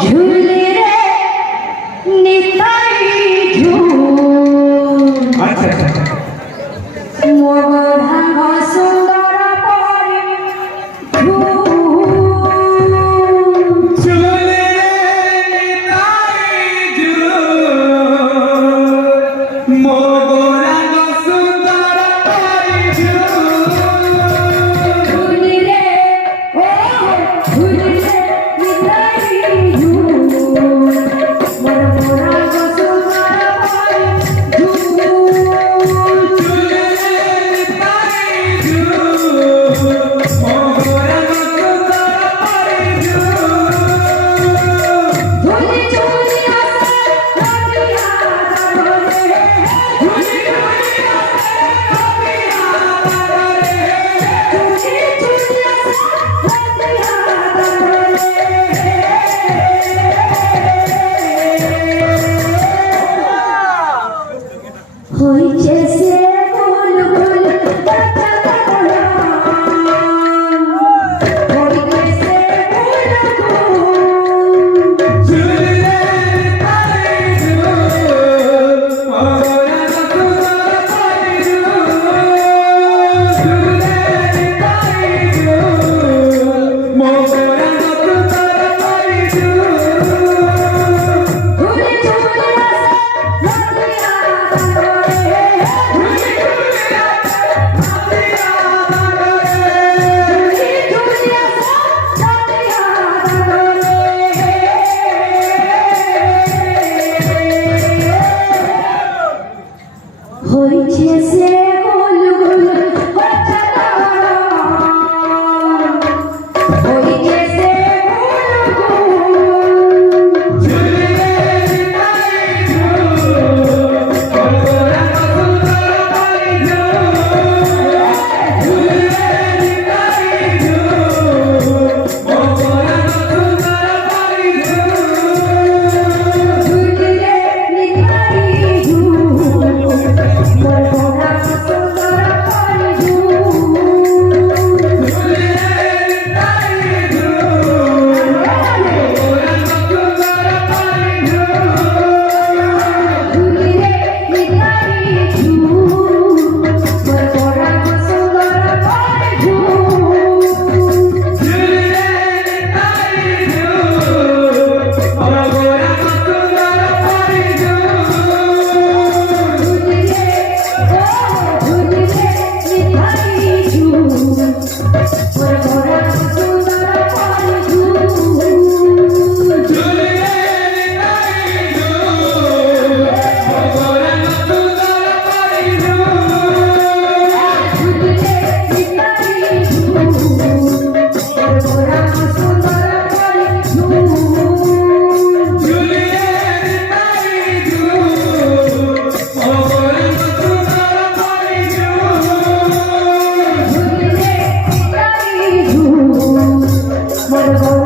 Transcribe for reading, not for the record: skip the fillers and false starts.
ঝুলি রে নিতাই ঝুল আচ্ছা মোর ভাঙ সুন্দর পরি ঝুল ঝুলে নিতাই ঝুল মোগরাঙ্গ সুন্দর পরি ঝুল ঝুলি রে ও ঝুলি রে নিতাই ঝুল মোর ভাঙ সুন্দর পরি ঝুল ঝুলে নিতাই ঝুল মোগরাঙ্গ সুন্দর পরি ঝুল ঝুলি ঝুলি আসে রাধিয়া ধরে ঝুলি ঝুলি আসে কবিয়া বারে ঝুলি ঝুলি আসে রাধিয়া ধরে হইছে সে ফুল ফুল বাচ্চা কাকড়া হইছে সে ফুল ফুল ঝুলে নিতাই ঝুল মোগরাঙ্গ সুন্দর পরি ঝুল ঝুলে নিতাই ঝুল মোগরাঙ্গ সুন্দর পরি ঝুল ঝুলি ঝুলি আসে রাধিয়া ধরে ঝুলি ঝুলি আসে কবিয়া বারে ঝুলি ঝুলি আসে রাধিয়া ধরে হইছে সে গোল গোল বাচ্চা কাকড়া হইছে সে গোল গোল ঝুলে নিতাই ঝুল মোগরাঙ্গ সুন্দর পরি ঝুল ঝুলে নিতাই ঝুল মোগরাঙ্গ সুন্দর পরি ঝুল ঝুলি রে নিতাই ঝুল মোর মোরা সুন্দর পরি ঝুল ঝুলে নিতাই ঝুল মোগরাঙ্গ সুন্দর পরি ঝুল ঝুলি রে নিতাই ঝুল মোর মোরা সুন্দর পরি ঝুল ঝুলে নিতাই ঝুল মোগরাঙ্গ সুন্দর পরি ঝুল ঝুলে নিতাই ঝুল মোগরাঙ্গ সুন্দর পরি ঝুল ঝুলে নিতাই ঝুল মোগরাঙ্গ সুন্দর পরি ঝুল মোর